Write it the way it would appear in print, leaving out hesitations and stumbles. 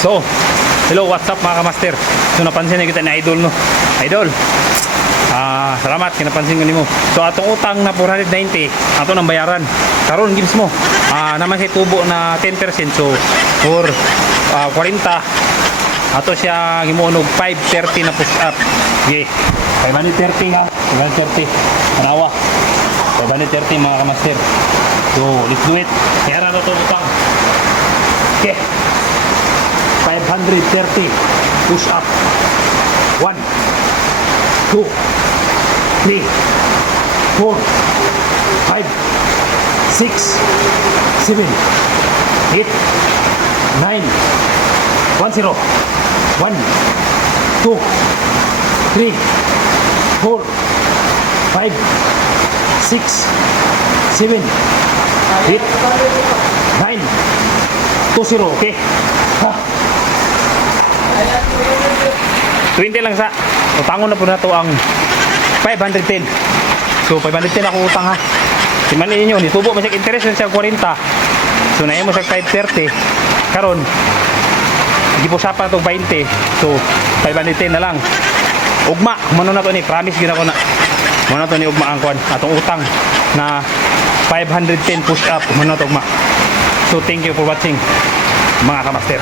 So, hello, what's up mga kamaster? So, napansin na kita ni Idol, no? Idol, salamat, kinapansin ko ni mo. So, atong utang na 490, ato nang bayaran. Karon gives mo. Naman siya tubo na 10%. So, for 40, ato siya gimunog 530 na push up. Okay. 530 ha. 530. Panawa. 530 mga kamaster. So, let's do it. Kaya na ito utang. Okay. 530 push up. 1 2 3 4 5 6 7 8 9 1 0 1 2 3 4 5 6 7 8 9 2 0. Okay. 20 lang sa utangon na po na to ang 510. So 510 ako utang ha. Si mali ninyo nitubo mo siya interest siya 40. So na mo siya 530. Karon hindi po sa pa to 20. So 510 na lang. Ugma mano na to ni promise gina ko na. Mano to ni ugma ang kwan atong utang na 510 push up mano to ugma. So thank you for watching mga kamaster.